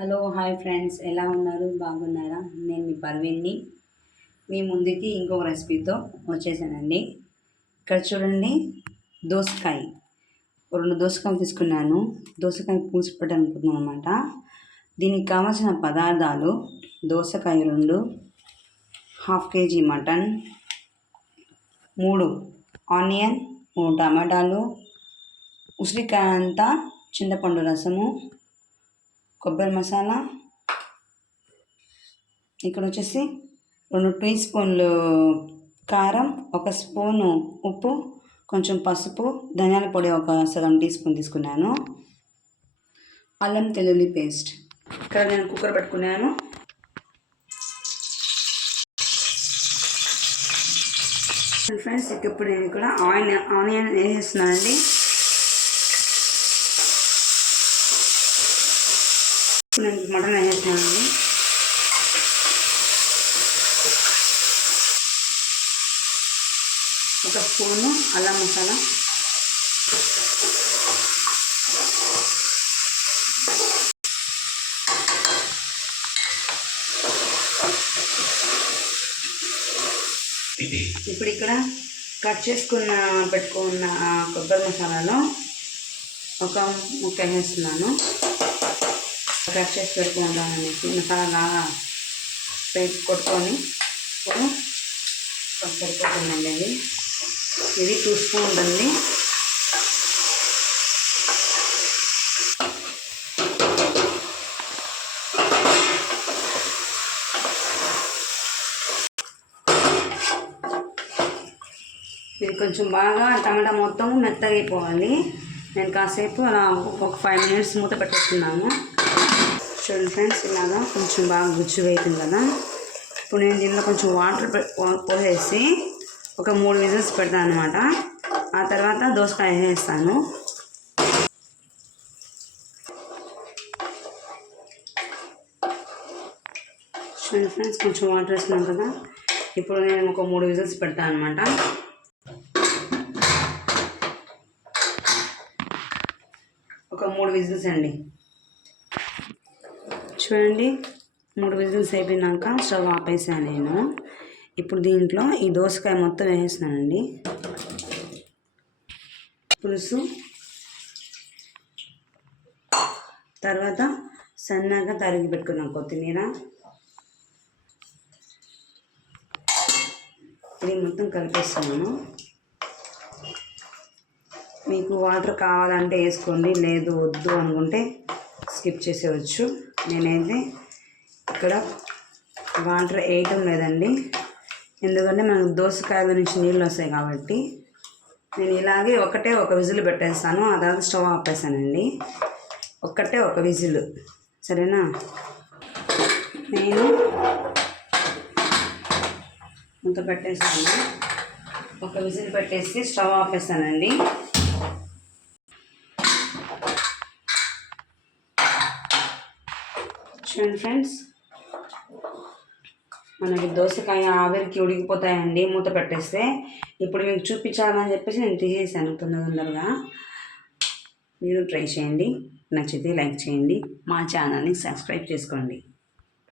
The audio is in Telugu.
హలో హాయ్ ఫ్రెండ్స్, ఎలా ఉన్నారు? బాగున్నారా? నేను మీ పర్వీన్ని మీ ముందుకి ఇంకొక రెసిపీతో వచ్చేసానండి. ఇక్కడ చూడండి, దోసకాయ 2 దోసకాయలు తీసుకున్నాను. దోసకాయ పులుసు పెట్టాలనుకుంటున్నాను అనమాట. దీనికి కావాల్సిన పదార్థాలు: దోసకాయ 2, 1/2 kg మటన్, 3 ఆనియన్, 3 టమాటాలు, ఉసిరికాయ అంతా, చింతపండు రసము, కొబ్బరి మసాలా, ఇక్కడ వచ్చేసి 2 టీ స్పూన్లు కారం, 1 స్పూను ఉప్పు, కొంచెం పసుపు, ధనియాల పొడి ఒక సగం టీ స్పూన్ తీసుకున్నాను, అల్లం వెల్లుల్లి పేస్ట్. ఇక్కడ నేను కుక్కర్ పెట్టుకున్నాను. ఫ్రెండ్స్, ఇప్పుడు నేను ఇక్కడ ఆనియన్ వేసేస్తున్నానండి. నేను మటన్ వేసేస్తున్నానండి. ఒక స్పూను అల్లం మసాలా, ఇప్పుడు ఇక్కడ కట్ చేసుకున్న పెట్టుకున్న కొబ్బరి మసాలాలో ఒక ముక్క వేస్తున్నాను. కట్ చేసి పెట్టుకుంటాను మసాలా లాగా పేస్ట్ కొట్టుకొని. ఇప్పుడు సరిపోతుందండి. ఇది 2 స్పూన్ ఉంటుంది. ఇది కొంచెం బాగా టమాటా మొత్తం మెత్తగా అయిపోవాలి. నేను కాసేపు అలా ఒక 5 మినిట్స్ మూత పెట్టేస్తున్నాను. చూడండి ఫ్రెండ్స్, ఇలాగా కొంచెం బాగా గుజ్జుగా అవుతుంది కదా. ఇప్పుడు నేను దీనిలో కొంచెం వాటర్ పోసేసి ఒక 3 విజిల్స్ పెడతాను అనమాట. ఆ తర్వాత దోసకాయ వేసేస్తాను. చూడండి ఫ్రెండ్స్, కొంచెం వాటర్ వేస్తున్నాను కదా. ఇప్పుడు నేను ఒక 3 విజిల్స్ పెడతాను అనమాట. ఒక 3 విజిల్స్ అండి. చూడండి, 3 విజిల్స్ అయిపోయినాక స్టవ్ ఆపేసాను నేను. ఇప్పుడు దీంట్లో ఈ దోసకాయ మొత్తం వేసేస్తున్నానండి. పులుసు, తర్వాత సన్నగా తరిగి పెట్టుకున్నాం కొత్తిమీర. ఇది మొత్తం కలిపేస్తున్నాను. మీకు వాటర్ కావాలంటే వేసుకోండి, లేదు వద్దు అనుకుంటే స్కిప్ చేసేవచ్చు. నేనైతే ఇక్కడ వాటర్ వేయటం లేదండి, ఎందుకంటే మనకు దోసకాయల నుంచి నీళ్ళు వస్తాయి కాబట్టి. నేను ఇలాగే ఒక విజిల్ పెట్టేస్తాను. ఆ తర్వాత స్టవ్ ఆపేసానండి. ఒక విజిల్, సరేనా? నేను ఇంత పెట్టేస్తాను. ఒక విజిల్ పెట్టేసి స్టవ్ ఆపేస్తానండి. చూడండి ఫ్రెండ్స్, మనకి దోసకాయ ఆవిరికి ఉడికిపోతాయండి మూత పెట్టేస్తే. ఇప్పుడు మీకు చూపించాలని చెప్పేసి నేను తీసేసాను తొందరగా. మీరు ట్రై చేయండి, నచ్చితే లైక్ చేయండి, మా ఛానల్ని సబ్స్క్రైబ్ చేసుకోండి.